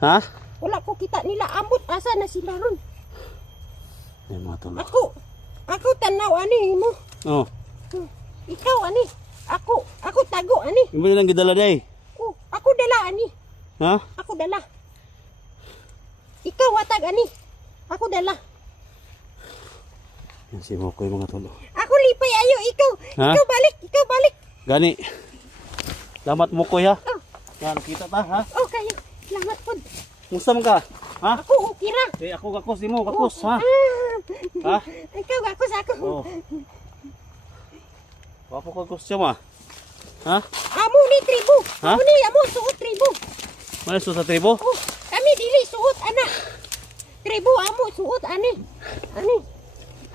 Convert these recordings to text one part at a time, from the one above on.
Ha? Wala ko kita nila ambot. Asa na sila ron? Yan mga tol. Ako tanaw ani mo. Oh. Ikaw ani. Ako tago ani. Imo lang gidala day. Oh, ako dala ani. Ha? Ako dala. Ikaw watag ani. Ako dala. Yan si Mokoy mga tol. Ako lipay ayo ikaw. Ha? Ikaw balik. Gani. Salamat Mokoy ha. Oh. Yan kita ta ha. Oh kayo. Salamat pod. Musta man ka? Ha? Ako okay ra. Eh ako gakos mo, gakos ha. Ha? Ikaw gakos ako. Oh. Wapo ka gakos siya ma. Ha? Amo ni tribo. Ha? Amo ni amo suot tribo. Mana sa tribo? Oh, kami dili suot ana. Tribo amo suot ani. Ani.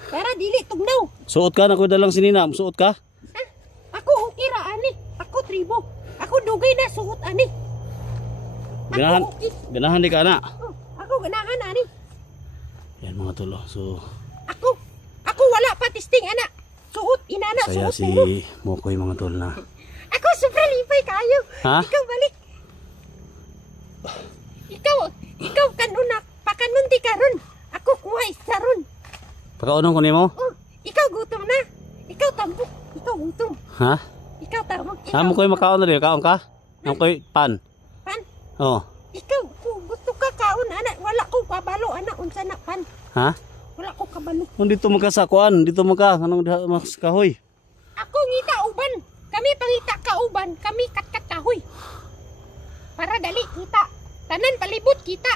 Para dili tugnaw. Suot ka na ko dalang sinina, suot ka? Ha? Ako okay ra ani. Ako tribo. Ako dugay na suot ani. Ganahan, okay. ganahan di ka na. Oh, ako ganahan ani. Yan mga tol. So, Ako wala pa testing ana. Suot inana saya suot. si Tribo. Mokoy mga tol na. Ako super lipay kayo. Ha? Ikaw balik. Ikaw kanuna pakanon di karon. Ako kuha isa ron. Pagkaunong ko nimo? Oh, ikaw gutom na. Ikaw tambok. Ikaw gutom. Ha? Ikaw tambok. Ikaw. Amo koy makaon na rin, kaon ka? Amo koy pan. Pan. Oh. Ikaw kung gusto ka kaon ana wala ko pabalo ana unsa na pan. Ha? Wala ko kabalo. Dito magkasakuan, dito magka anong mas kahoy. Ako ngita uban. Kami pangita kauban, kami katkat kahoy. Para dali kita. Tanan palibot kita.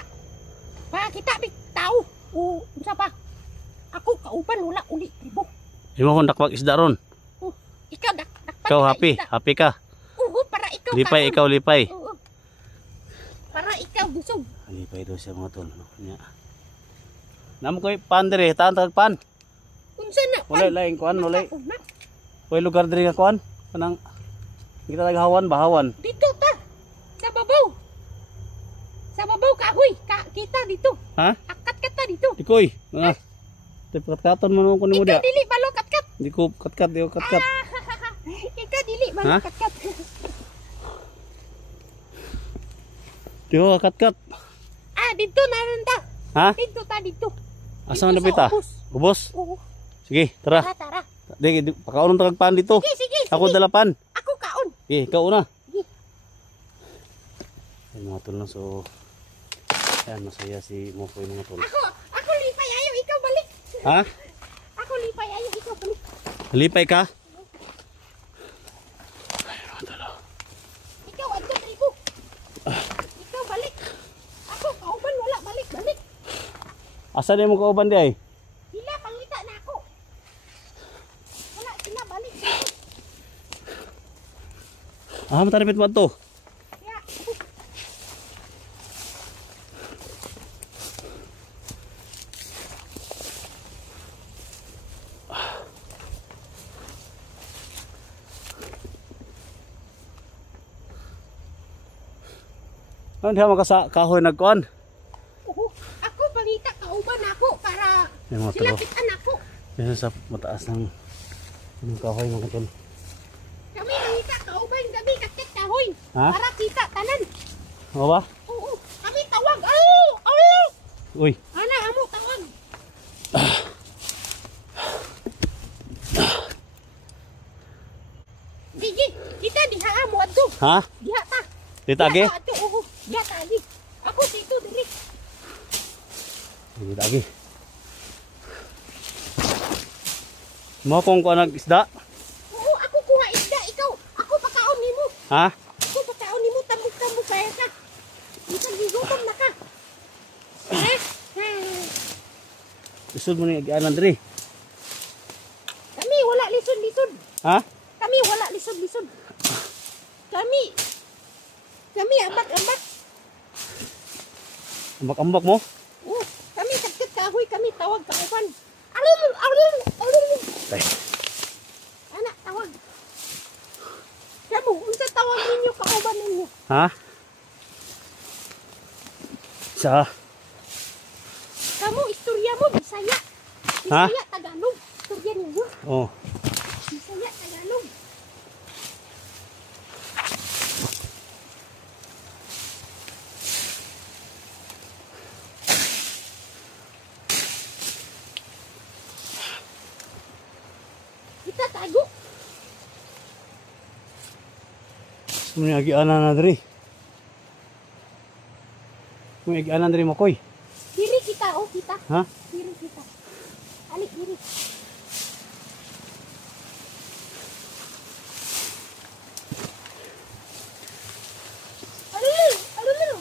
Para kita big tao. O unsa pa? Ako kauban wala uli tribo. Imo kong dakwag isda ron. Oh, ikaw dakpan. Ikaw happy, happy ka. Oo, para ikaw Lipay, kaon. ikaw lipay. Oo. Para ikaw busog. Lipay daw siya mga tol. Nya. Namo koy pan dire, taan tag pan. Unsa na Wala laing kuan, wala. Una. Koy lugar dire nga kuan. Kanang kita naghawan, bahawan. Dito ta. Sa babaw. Sa babaw kahoy. Kita dito. Ha? Akat ta dito. Dikoy. Ah. Katkaton mo ko nimo dia. Ikaw dili balo katkat. Di ko katkat, di ko katkat. Ikaw dili balo Ha? katkat. Di ko katkat. Dito na rin ta. Ha? Dito ta dito. Asa man Dito napita? sa ubos. Ubos? Oo. Sige, tara. Tara. Di pakaon tag pan dito. Sige. Ako dala pan. Ako kaon. Okay, ikaw una. Sige. Ay mga tol na, so ayan, masaya si Mokoy mga tol. Ako lipay ayo ikaw balik. Ha? Ako lipay ayo ikaw balik. Lipay ka? Ay mga tol. Ikaw adto tribo. Ikaw balik. Ako kauban wala balik. Asa na mo kauban di ay? Sila pangita na ako. Wala sila balik. Ah, mataripit mo to. Ya. Ano diha makasa kahoy nagkuan? Ako pangita kauban ako para Yan mga sila tol. kitan ako. Yan sa mataas ng kahoy mga tol. Kami pangita kauban kami kakit kahoy. Ha? Para kita tanan. O ba? Oo. Kami tawag. Ay. Uy. Ana amo tawag. Sige, kita diha amo adto. Ha? Diha ta. Ditagi? Diha ta adto. Oo. Diha ta ali. Ako dito diri. Ditagi. Mo kung kuan nag isda? Oo, ako kuha isda ikaw. Ako pakaon nimo. Ha? Ako pakaon nimo tambok-tambok kaya ka. Isang gigutom na ka. Ha? Isod mo ni agianan diri. Kami wala lisod-lisod. Ha? Kami wala lisod-lisod. Kami ambak-ambak. Ambak-ambak mo? Oo, kami tagkat kahoy, kami tawag kauban. Alum. Ay. Anak tawag. Kamu, unsa tawag ninyo kauban ninyo? Ha? Sa? Kamu istorya mo Bisaya. Ha? Bisaya Tagalog. Istorya ninyo. Oh. Bisaya Tagalog. May agianan na diri. May agianan diri makoy. Diri kita, oh kita. Ha? Diri kita. Alik diri. Alulul, alulul.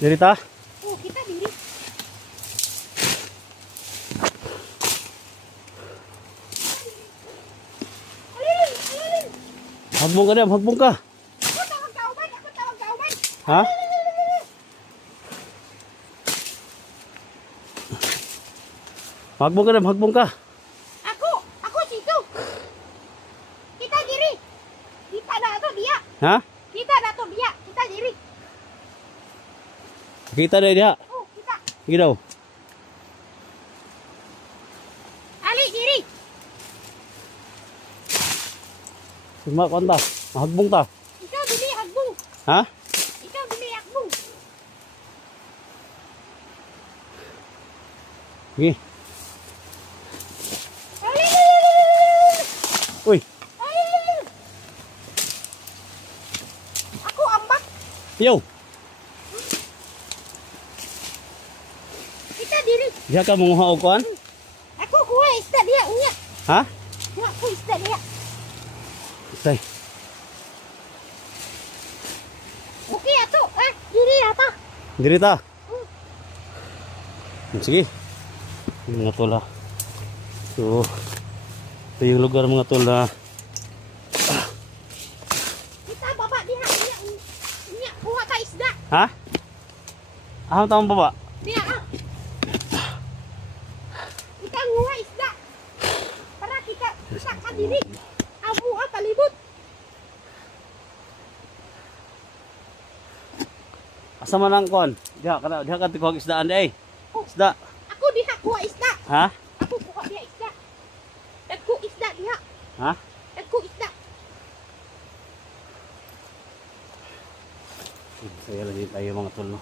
Diri ta. Oh, kita diri. Alulul, alulul. Hagbong ka na, hagbong ka. Ako tawag kauban, ako tawag kauban. Ha? Hagbong ka na, hagbong ka. Ako situ. Kita diri. Kita na to dia. Ha? Kita na to dia. Kita diri. Kita na diha. Oh, kita. Sige daw. Ali diri. Suma ko ta. Hagbong ta. Ikaw dili agbong. Ha? Ikaw dili agbong. Sige. Alulul. Uy, Alulul. Ako ambak. yo. Kita diri. Diha ka manguha og kuan? Aku kuha isda dia unya. Ha? Kuha ku isda dia. Say. Okey ato. Diri apa? Diri ta. Sige. Mga tol ha. So, ito yung lugar mga tol na Kita baba dia unya kuha ka isda. ha? Aham tama baba. Dia kita nguha isda. Para kita ka diri. Amu palibut. Asa man ang kuan? Diha ka tikuha isdaan day. Isda. Aku diha kuha isda. Ha? Aku kuha dia isda. Aku isda dia. Ha? Aku isda. Saya lagi tayo mga tol no.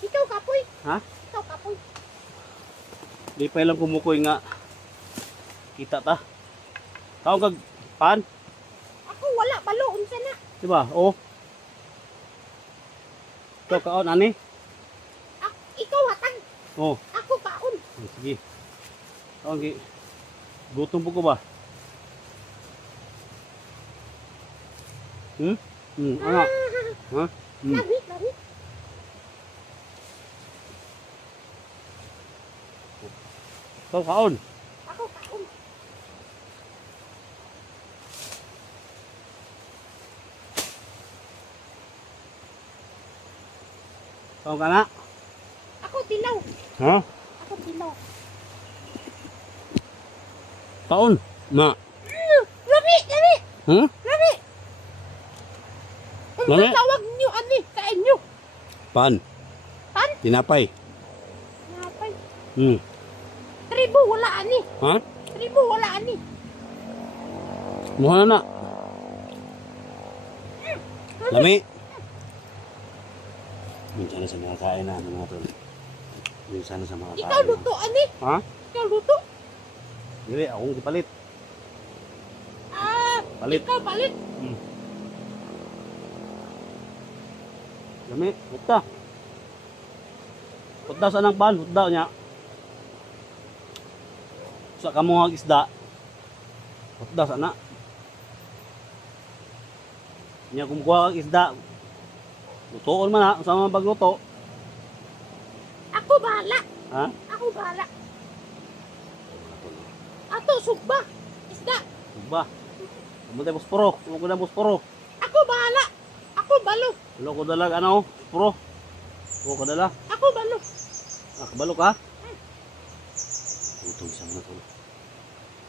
Ikaw kapoy. Ha? Ikaw kapoy. Di pa ilang kumukoy nga. Kita ta. Kaon kag pan, Aku wala balo unsa na. di ba? Oh. Ikaw kaon ani? Ikaw hatag. Oh. Ako kaon. Sige. Kaon gi. Gutom po ko ba? Ano? Ha? Labi, labi. Ikaw kaon. Ako kaon. Kaon ka na? Ako tilaw. Ha? Ako tilaw. Kaon. Na. Labi, labi. Hmm? Labi. Ang Labi? tawag niyo ani sa inyo. Pan. Pan? Tinapay. Napay. Hmm. Tribo wala ani. Ha? Tribo wala ani. Muha na. Lami. Minsan na sa mga kain na mga tol. Minsan na sa mga kain. Ikaw luto ani. Ha? Ikaw luto. Dili, akong gipalit. Palit. Ikaw palit. Lami, hutta. Hutta sa nang pan, hutta niya. Sa kamuhag isda. Hutta sa na. Niya kumukuha ang isda. Lutoon man ha, sa mga pagluto. Ako bahala. Ha? Ako bahala. Ato sugba. Isda. Ba? Kamu tayo bosporo. Kamu ko na bosporo. Ako bahala. Ako balo. Wala ko dalag ano, bosporo. Wala ko dala. Ako balo. Ah, kabalo ka? Utong sa mga tol.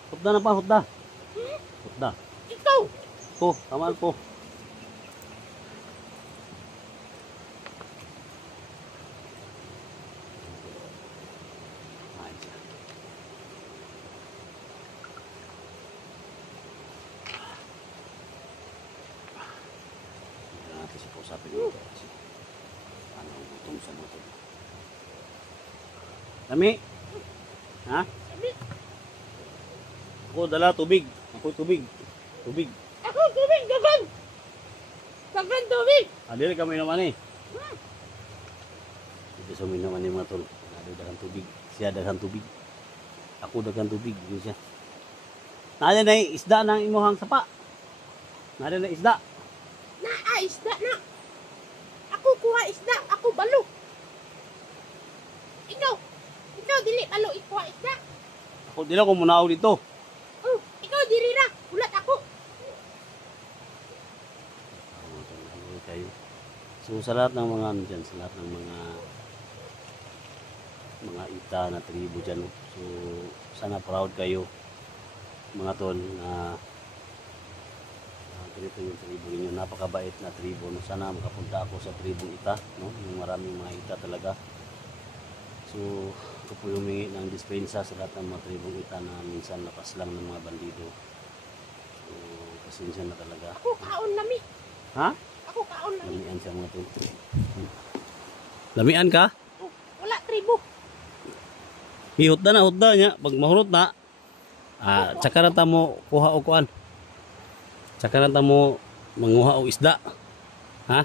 Hutda na pa, hutda. Hutda. Ikaw. Po, tamaan po. Ay, siya. Hindi natin siya kausapin dito kasi ano ang gutom sa mga tol. Lami, Ha? Lami. Ako dala tubig. Ako tubig. Tubig. Ako tubig, dagan. Dagan tubig. Dili kami naman eh. Hmm. Dito sa uminom ni mga tol. Daghang tubig. Siya daghang tubig. Ako daghang tubig. Yun siya. Nada na isda ng imuhang sapa. Nada na isda. Isda na. Ako kuha isda, ako balo. Ikaw dili balo ikuha isda. Ako dila ko muna ako dito. Oh, ikaw diri ra, ulat ako. Kayo. So sa lahat ng mga ano dyan, sa lahat ng mga ita na tribo dyan. So sana proud kayo mga tol na ganito yung tribo ninyo. Napakabait na tribo. No? Sana makapunta ako sa tribong ita. No? Yung maraming mga ita talaga. So ako po humingi ng dispensa sa lahat ng mga tribong ita na minsan lapas lang ng mga bandido. So pasensya na talaga. Ako kaon lami. Ha? Ako kaon lami. Lamian siya mga tol. Lamian ka? Oh, wala tribo. Hihot na niya. Pag mahurot na, tsaka na tamo kuha o kuan. Tsaka na tamo manguha o isda. Ha?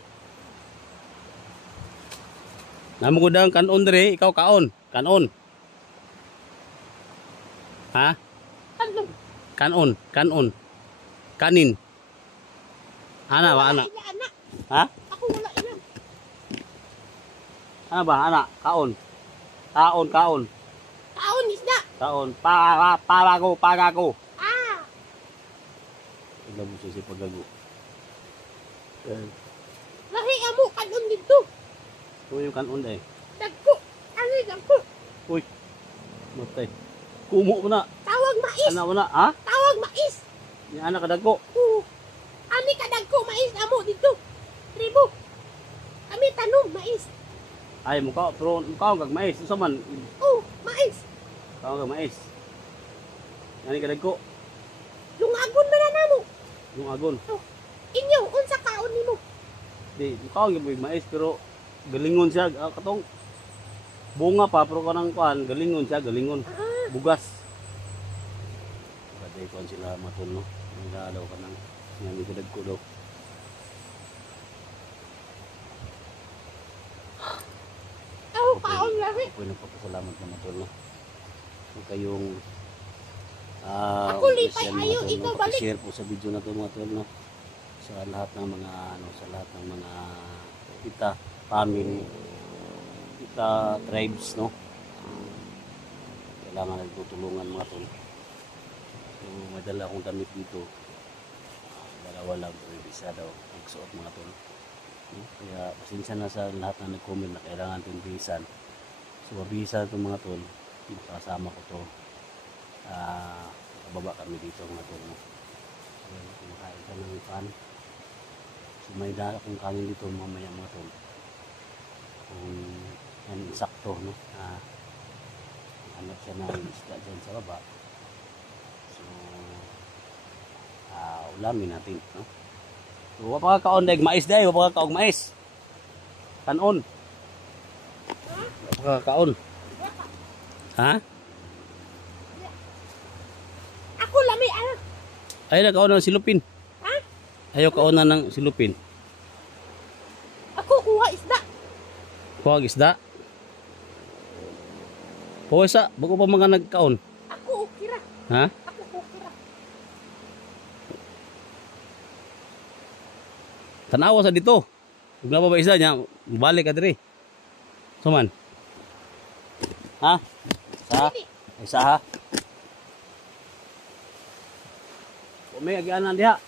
Namo ko dang kanon dire, ikaw kaon. Kanon. Ha? Ano? Kanon. Kanin. Ana ba ana? Ila, anak. Ha? Ako wala ilan. Ana ba ana? Kaon. Kaon. Kaon isda. Kaon. Pagago. Ah, Ilan mo siya si pagago. lahi amo kanon dito. Ito yung kanon eh. Dagko. Ano dagko? Uy. Matay. Kumo mo na. Tawag mais. Ana mo na. Ha? Tawag mais. Yung anak kadagko. Oo. Ani ka dagko mais amo dito. Tribo. Kami tanom mais. Ay mukha. Pero mukha kag mais. Isa man. Oh, mais. Mukha kag mais. Yan kadagko. Lungagon man na namo. Yung agon. Inyo unsa kaon nimo? Di. Mukha kag mais. Pero galingon siya. Katong bunga pa. Pero kanang kuan. Galingon siya. Galingon. Ah, Bugas. Baday kuan sila matun no. Nila daw kanang. Yan kadagko daw. ako kaon lami. Ako nagpapasalamat na matol no. Kung kayong Ako lipay Christian, mga ayo, tol, ikaw no, balik. share po sa video na to mga tol no. Sa lahat ng mga sa lahat ng mga kita family, kita tribes no. Kailangan nagtutulungan mga tol. So may dala akong damit dito. Dalawa lang pero isa daw magsuot mga tol. No? Kaya pasensya na sa lahat na nag-comment na kailangan itong bihisan. So mabihisa itong mga tol. Makasama ko to. Kababa kami dito mga tol. No? So kumakain ka ng pan. So may dala akong kanin dito mamaya mga tol. Kung yan sakto no. Hanap siya ng isda dyan sa baba. So ulamin natin no. So, wapa ka kaon daig mais day, wapa ka kaog mais. Kanon. Wapa ka kaon. Ha? Ako lami ah. Ay na kaon ng silupin. Ha? Ayaw kaon na ng silupin. Ako kuha isda. Kuwag isda. Puwesa, bago pa mga nagkaon. Ako ukira. Ha? Ako ukira. Tanawa sa dito. Huwag na pa ba isda niya, balik ka diri. Suman. Ha? Isa? Isa ha? May agianan diha.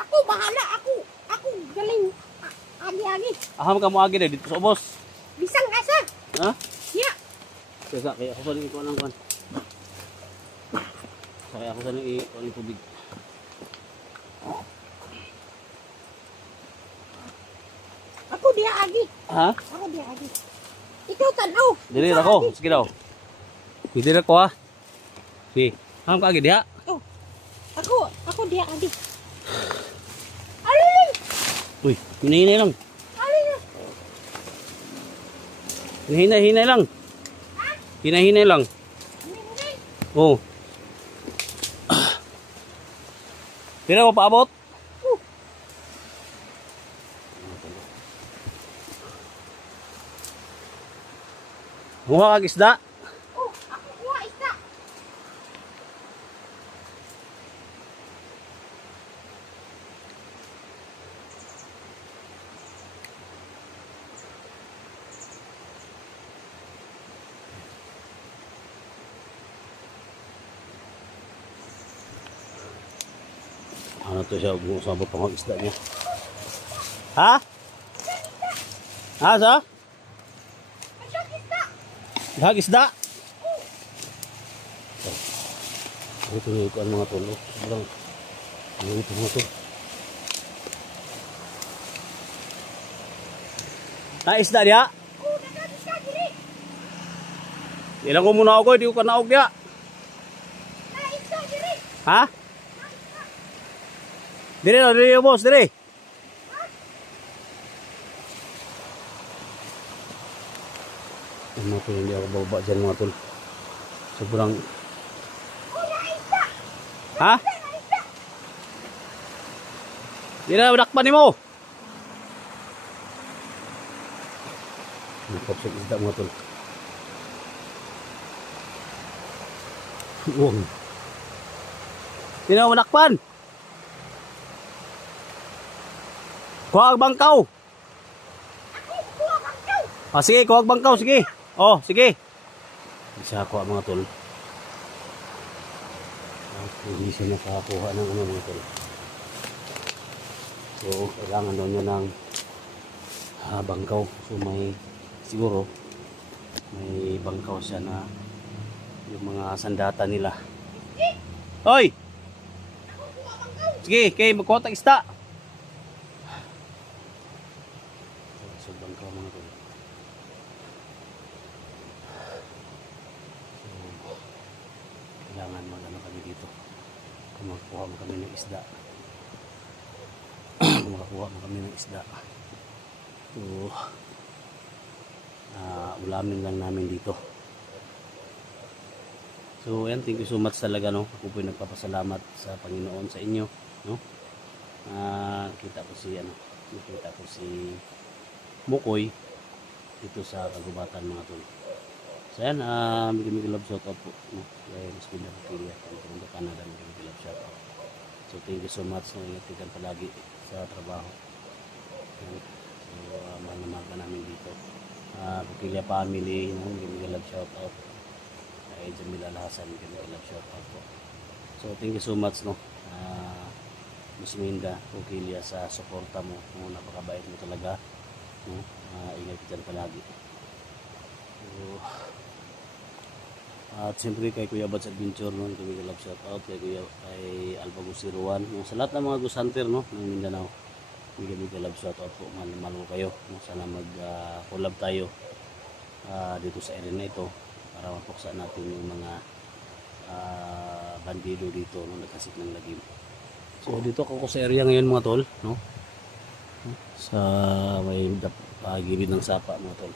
Ako bahala ako. Ako galing. Agi-agi. Aham ka mo agi dito sa ubos. Bisang asa. Ha? Ya. Kaya kaya ako sa rin ikuha ng kwan. Kaya ako sa rin ikuha ng tubig. Ako diha agi. Ha? Ako diha agi. Ikaw tanaw. Dili Ikaw ako. agi. Sige daw. Dili ako ha. Sige. Aham ka agi diha. Oh. Ako diha agi. Alin. Uy, hinahinay lang. Alin. Hinahinay lang. Hinahinay lang. Hindi Oh. Pira mo paabot? Muha kag isda. Oh, ako kuha isda. Ano to siya, sabot pang isda niya. Ha? Ha, sa? Asyok isda. Dahag isda? Ito ang mga tulo. Sobrang ito mga to. Na isda dia? Oh, dagang isda diri. Ilang ko muna ako, di ko kanaog dia. Na isda diri. Ha? Dire no, dire boss, dire. Ano to, hindi ako bababa dyan mga tol. Sobrang... Oh, na isda. Ha? Na isda. Di na nakpan mo. Nakapsok isda mga tol. Wow. Di na manakpan. Kuha ang bangkaw. Ako kuha bangkaw. Ah, sige, kuha ang bangkaw, sige. Oh, sige. Isa ako mga tol. Hindi siya nakakuha ng ano mga tol. So, kailangan daw niya ng bangkaw. So, may siguro may bangkaw siya na yung mga sandata nila. Hoy! Ako kuha bangkaw. Sige, kay magkuha tag isda. So, bangkaw mga tol. So, kailangan mag-ano kami dito. Kung magkuha mo kami ng isda. Kung makakuha mo kami ng isda. So, ulamin lang namin dito. So, ayan, thank you so much talaga, no. Ako po nagpapasalamat sa Panginoon sa inyo, no. Kita ko si Mukoy dito sa kagubatan mga tol. So, ayan, may love shout out po, no. Kaya mas pinapakiliya kung Toronto, Canada, may love shout out. So, thank you so much, no. Ingat palagi sa trabaho. Ayan. So, mahal na mahal ka namin dito. Pakilya family, no. May love shout out. Kay Jamil Alhasan, may love shout out po. So, thank you so much, no. Miss Minda, Pakilya sa suporta mo, no. Napakabait mo talaga, no. Ingat ka dyan palagi. So, at siyempre kay Kuya Bats Adventure, no, ito may love shout out kay Alpha Gusiruan, no, sa lahat ng mga Gus Hunter, no, ng Mindanao, may love shout out po, mahal ko kayo, no, sana mag collab tayo dito sa area na ito para mapuksa natin yung mga bandido dito, no, nagkasik ng lagim. So dito ako sa area ngayon mga tol, no, sa may gilid ng sapa mga tol.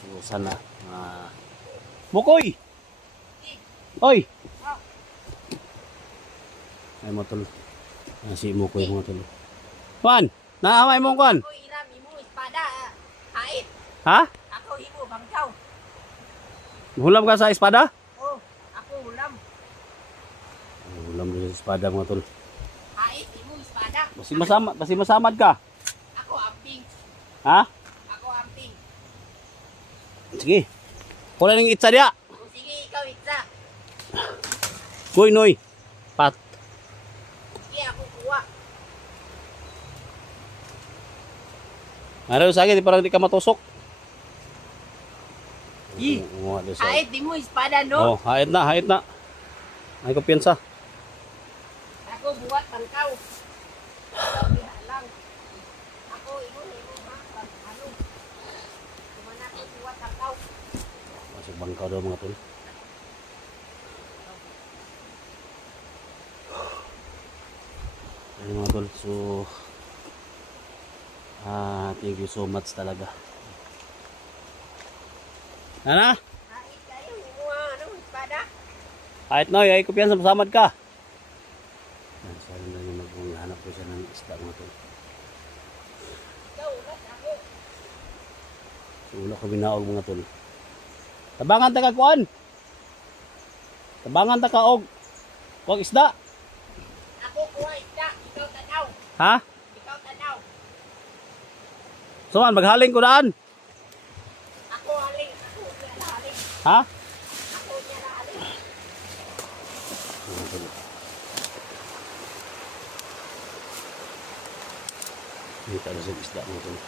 So sana Mukoy! Oy! Ay mga tol. Si Mukoy mga tol. Juan! Naamay mo Juan! Ako iram imo espada. Hait. Ha? Ako imo bangkaw. Hulam ka sa espada? Oh, ako ulam. Hulam din sa espada mga tol. Hait imo espada. Basi masamad ka. Ako amping. Ha? Ako amping. Sige. Kula ning itsa dia. O sige ikaw itsa. Kuy noy. Pat. Sige ako kuha. Araw sa akin, parang di ka matusok. Hait imo espada no. Oh, hait na. Ay ko piensa. Ako buhat bangkaw. Ikaw diha lang. Ako imo ha ano. Kumana ko buhat bangkaw. Masuk bangkaw daw mga tol. Ayun mga tol. So thank you so much talaga. Ana? Hait kayo imo ano espada. Kahit Noy, ay kumpiyansa masamad ka. Yan, sana na yung maghanap ko siya ng isda mga tol. So, wala ko binaog mga tol. Tabangan ta kakuan. Tabangan ta kaog. Kuwag isda. Ako kuha isda, ikaw tanaw. Ha? Ikaw tanaw. So man, maghaling ko daan. Ako haling, ako niya na haling. Ha? Ako niya na haling. Dito na sa isda mga tol.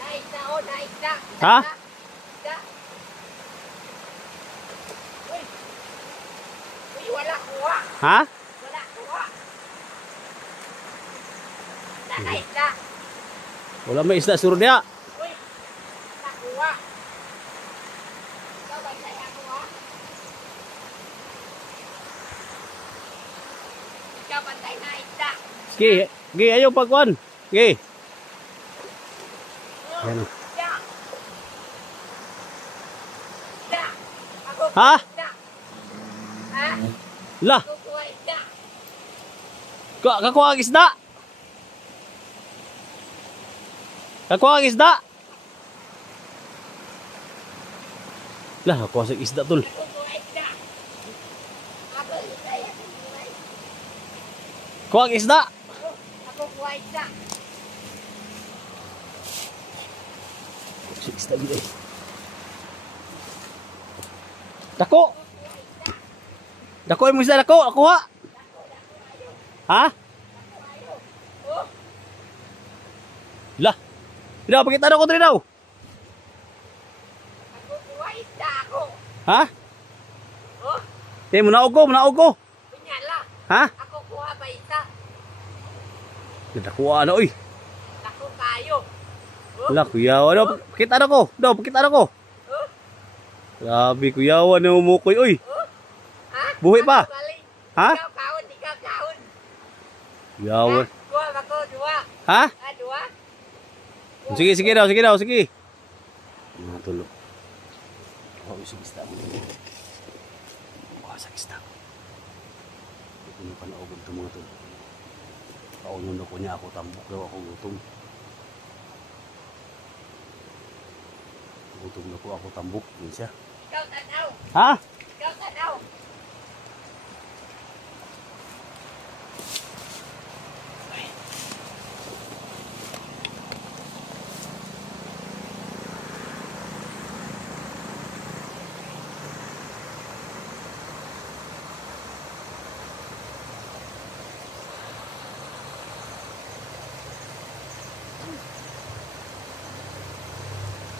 Naisda o, naisda. Ha? Isda. Uy. Uy, wala kuha. Ha? Wala kuha. Naisda. Wala may isda suro niya. Uy. Wala kuha. Ikaw bantay ako ha. Ikaw bantay na isda. Sige, sige ayaw pagkuan. Sige. Yan o. Isda. Isda. Ako Ha? kuha isda. Ha? La, Ako kuha isda. kakuha ang isda. Kakuha ang isda. La, kakuha sa isda tol. Ako kuha isda. Ako isda yan. Kuha ang isda. Ako kuha isda. Sa isda gila eh. Dako. Dako yung isda, dako. Kuha. Ha? Oh, La. Tidak, pakita na ko dali daw. ako kuha isda ako. Ha? Oh, Eh, munaog ko, munaog ko. punyala. Ha? Ako kuha ba isa? Dakuha na, oy. Ako kayo. Oh, La, kuyawa daw. Pakita na ko. Daw, pakita na ko. oh, Grabe, kuyawa na umukoy, oy. oh. Ha? Buhi pa? Ako galing. Ha? Ikaw kaon, ikaw kaon. Kuyawa. Ha? Kuha ba ko, dua? Ha? Ha, dua? Sige, sige daw, sige daw, sige. Mga tulo. Oh, sa isda mo. Oh, sa isda. Ito na panaogod ito mga tulo. Kaunon ako niya ako, tambok daw ako gutom. Gutom na ko ako tambok. Yun siya. Ikaw tanaw. Ha? Ikaw tanaw.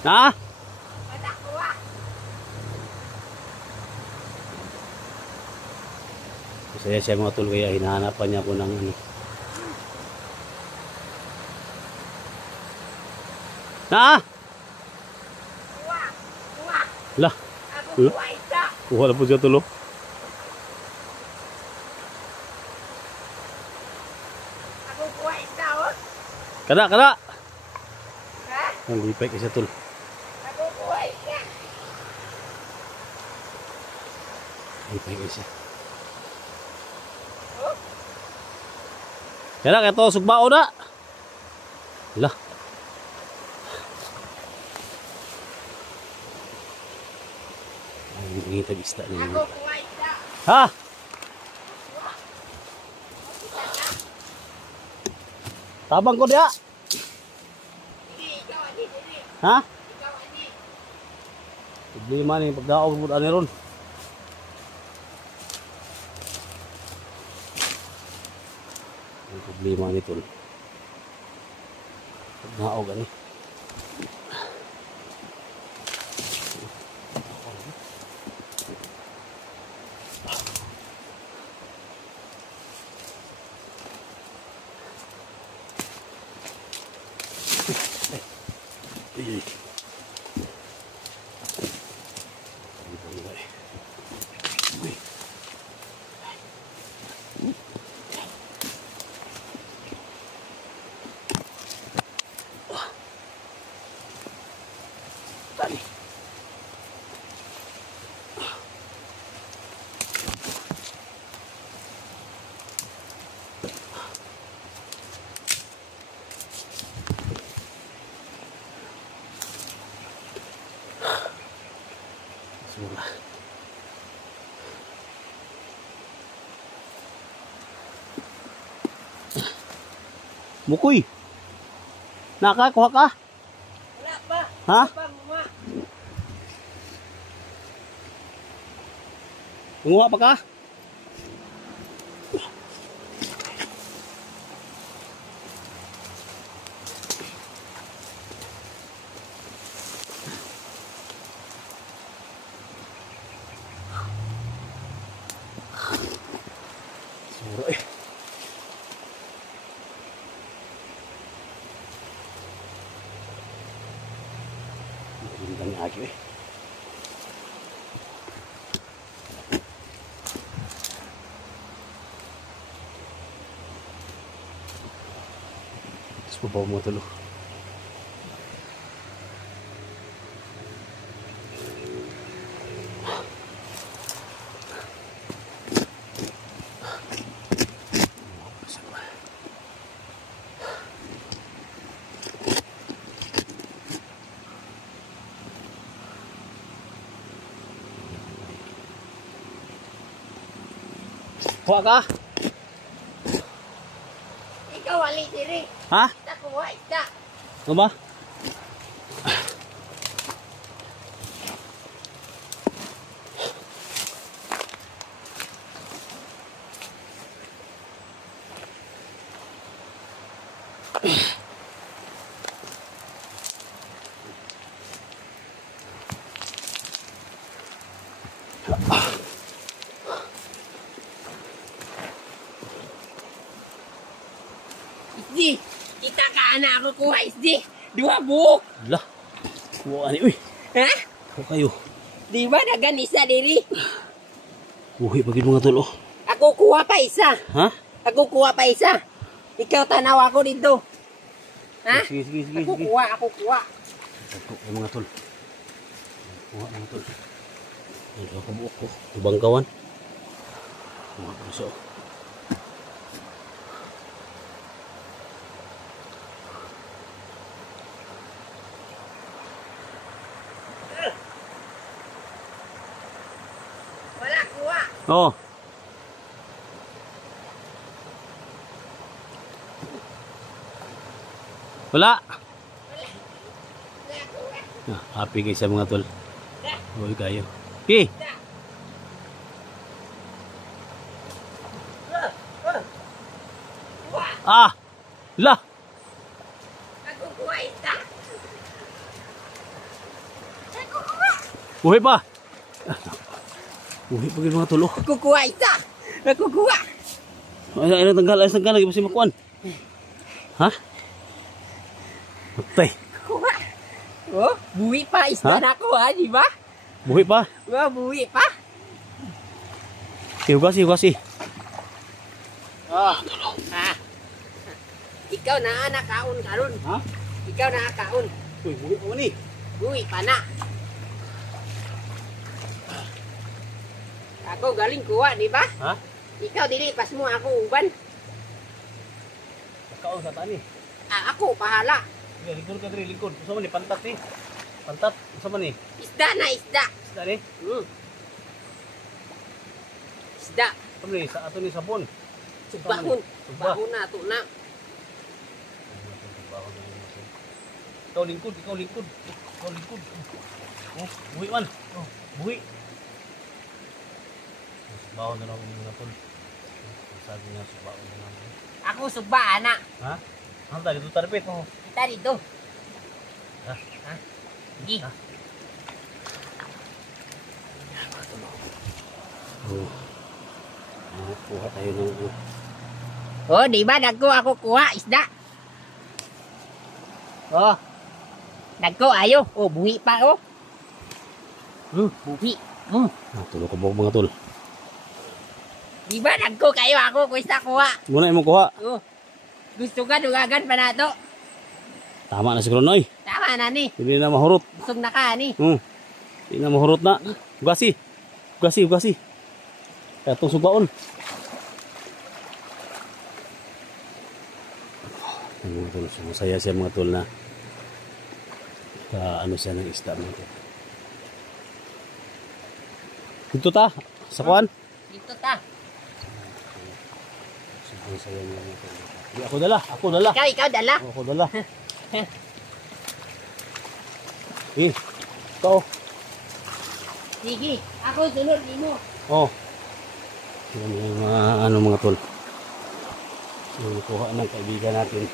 Ha? Wala kuha. Masaya siya mga tulo kaya hinahanapan niya ko ng ano. Na? Kuha. Kuha. Lah, Ako Huh? kuha isa. kuha na po siya tulo. Ako kuha isa, oh. Kada, kada. Ha? Ang lipay kasi tulo. Ako kuha isa. Lipay kasi. Oh, Kada, kato sugbao na. Lah. Ang ngitag isda ako niya. kuha isa. Ha? Tabang ko dia. Sige, ikaw ani, sige. Ha? Ikaw ani. Problema ni pagdaog mo ani ron. Ang problema ni tol. Pagdaog ani. Ay. Uy. Mukoy. Naka, kuha ka? Wala pa. Ha? Wala pa, mama. Nanguha pa ka? Suro eh. Magandang agyo eh. Tapos babaw mo tulo. Kuha ka? Ikaw wali diri. Ha? Kita kuha isda. Ano ba? Isdi. Kita ka anak ako kuha isdi. Dua buok. Lah. Kuha ni. Uy. Ha? Kuha kayo. Di ba dagan isa diri? Buhi pagin mga tulo. Ako kuha pa isa. Ha? Ako kuha pa isa. Ikaw tanaw ako dito. Ha? Sige, sige, sige. Ako sige. kuha, ako kuha. Ito yung mga tol. Kuha mga tol. Ito ako buok ko. Ibang kawan. Mga puso. Wala kuha. Oh. Wala. Wala kuha. Ah, happy kayo sa mga tol. Huwag kayo. Okay. Ah! La! Ako kuha isa. Ako kuha. Buhay pa! Buhay pa kayo mga tol. Oh. Ako kuha isa. Ako kuha. Ay, tanggal. Lagi pa si Makuan. Ha? Matay. Kuha. Oh, buwi pa isda Ha? na ako ha, di ba? Buhay pa. Oh, buwi pa. Hugasi, hugasi. Oh, ha. Ikaw na anak kaon karon. Ha? Ikaw na kaon. Uy, buhay pa man eh. Buwi pa na. Ako galing kuha, di ba? Ha? Ikaw dili pas mo ako uban. Kaon sa tani. Ah, ako pahala. Sige, lingkod ka diri, lingkod. Usa man ni pantat ni. Pantat, usa man ni. Isda na isda. Isda ni. Isda. Ano ni sa ato ni sabon. Subahon. Subah. Subahon na to na. Ikaw lingkod, ikaw lingkod. Ikaw lingkod. Oh, buhi man. Oh, buhi. Subaw na lang yung mga tol. Sabi niya, subaw na lang. Ako suba anak. Ha? Ang tali, dito taripit. Oh. Kita dito. Ha? Ha? Sige. Ha? Oh. Kuha tayo ng Oh, di ba dagko ako kuha isda? Oh. Dagko ayo. Oh, buhi pa oh. Buhi. tulog ko po mga tol. Di ba dagko kayo ako kung isa kuha? Muna mo kuha. Oh. Gusto ka dugagan pa na to? Tama na siguro noy. Tama na ni. Hindi na mahurot. Busog na ka ni. Hindi na mahurot na. Hugasi. Hugasi, hugasi. Kaya itong subaon. Mga tol, sumasaya siya mga tol na ano siya ng isda mga tol. Dito ta, sa kuan. Dito ta. Sumasaya niya mga tol. Hindi, ako dala. Ako dala. Ikaw dala. Ako dala. Ikaw. Sige, ako sunod mo. Oh. Yan yung mga ano mga tol. Yung nakuha ng kaibigan natin.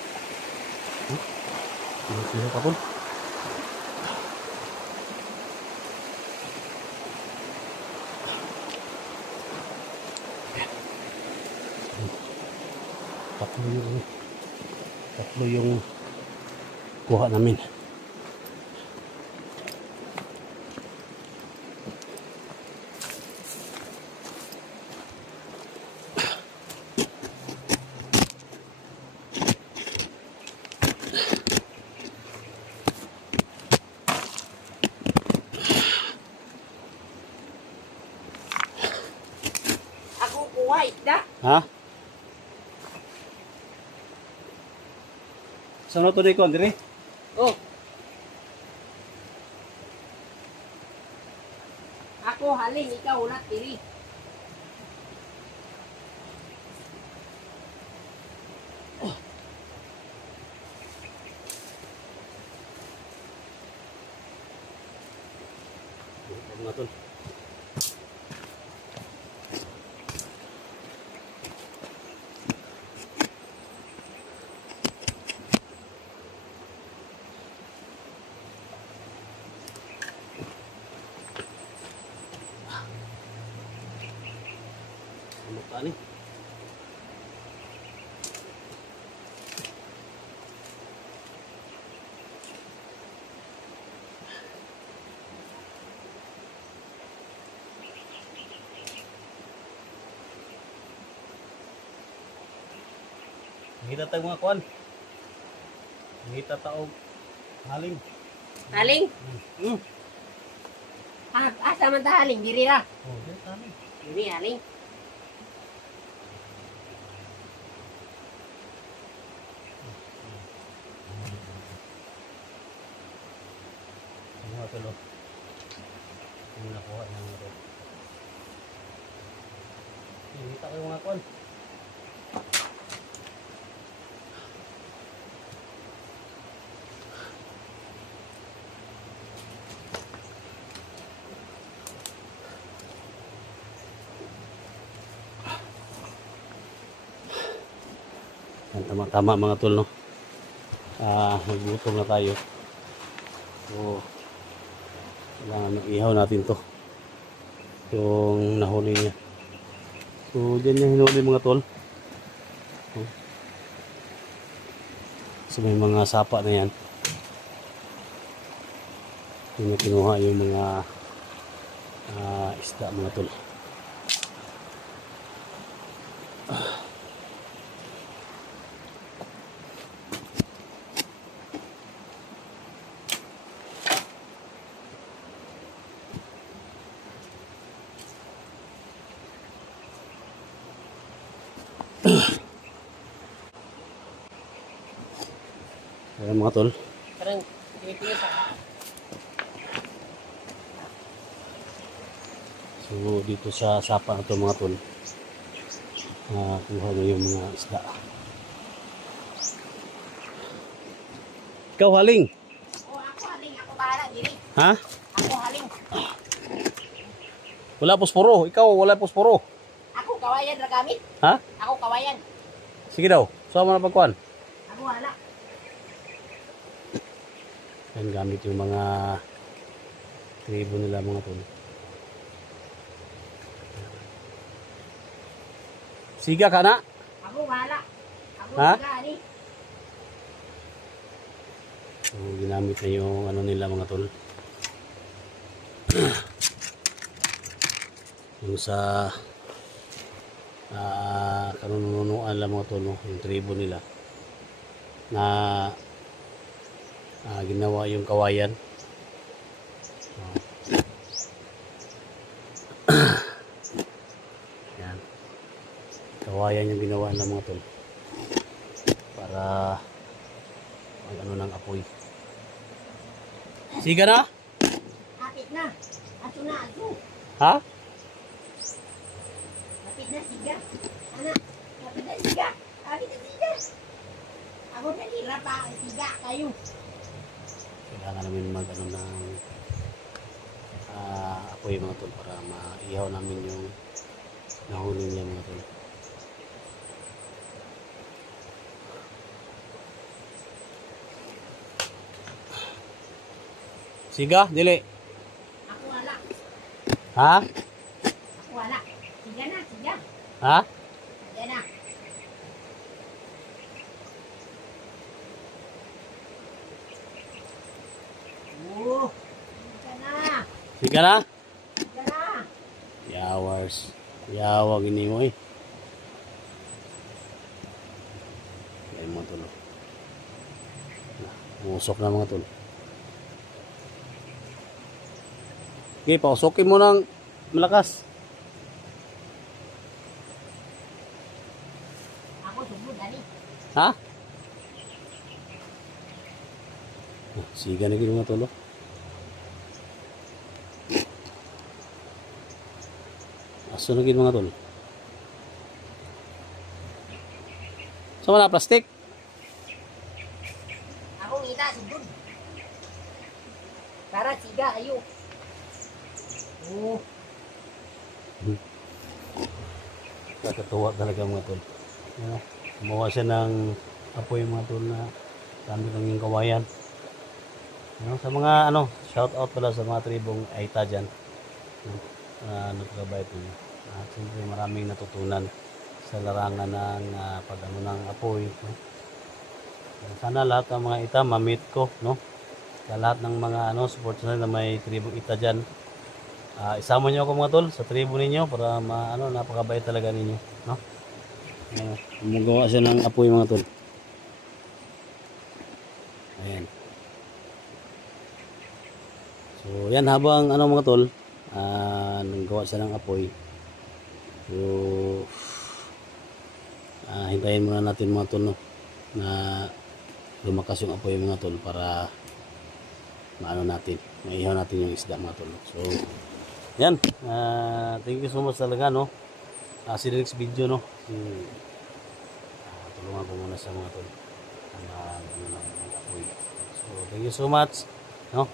Sino ka tol? Tatlo yung kuha namin. Ako kuha isda. Ha? Saan ito na ikon, dire? Oh. Ako halin, ikaw ulat diri. Mga tol. Ano ka ni? Nakita tayo mga kuwan. Nakita tayo haling. Haling? Hmm. Asa man ta haling? Diri ra. Oh, dito haling. Diri haling. Ano nga tulo? Ang nakuha ng mga tol. Nakita kayo mga kuwan. Tama mga tol, no? Nagutom na tayo. So, kailangan ihaw natin to. Yung nahuli niya. So, dyan niya hinuli mga tol. So, may mga sapa na yan. Yung na kinuha yung mga isda mga tol. Ayan mga tol. Parang pinipilis ako. So dito sa sapa na ito mga tol, kuha na yung mga isda. Ikaw haling? Oh, ako haling. Ako bahala diri. Ha? Ako haling. Wala posporo. Ikaw wala posporo. Ako kawayan ra gamit. Ha? Ako kawayan. Sige daw. Sama na pagkuhan. Ako hala. Yan gamit yung mga tribo nila mga tol. Siga ka na? Ako wala. Ako Ha? gani. So, ginamit na yung ano nila mga tol. Yung sa kanununuan lang mga tol, no? Yung tribo nila na ginawa yung kawayan. Yan. Kawayan yung ginawa ng mga tol para mag ano ng apoy. Siga na? Kapit na. Ato na ato. Ha? Kapit na siga. Anak. Kapit na siga. Kapit na siga. Ako nahirap pa. Siga kayo. Kailangan namin mag ano ng apoy mga tol para maihaw namin yung nahuli niya mga tol. Siga, dili. Ako wala. Ha? Ako wala. Siga na, siga. Ha? Siga na. Oh, siga na. Siga na? Siga na. Yawars. Yawa gini mo eh. Yan mga tol. Musok na mga tol. Okay, pausokin mo ng malakas. Ako sugod, dali. Ha? Siga na gini mga tol. Aso na gini mga tol. Sama na plastic. Ako ngita, sugod. Para siga kayo. Oh. Kakatuwa talaga mga tol. Yan, gumawa siya ng apoy mga tol na dami lang yung kawayan. Yan, sa mga ano, shout out pala sa mga tribong Aita dyan. Nagkabay po. At siyempre maraming natutunan sa larangan ng pag ano ng apoy. No? Sana lahat ng mga Ita ma-meet ko, no? Sa lahat ng mga ano, supporters na may tribong Ita dyan. Isama niyo ako mga tol sa tribo ninyo para napakabait talaga ninyo, no? Gumagawa siya ng apoy mga tol. Ayan. So, yan habang ano mga tol, naggawa siya ng apoy. So, hintayin muna natin mga tol, no? Na lumakas yung apoy mga tol para maihaw natin yung isda mga tol. So, yan, thank you so much talaga, no? See the next video, no? Tulungan ko muna sa mga tol ng apoy. So, thank you so much, no?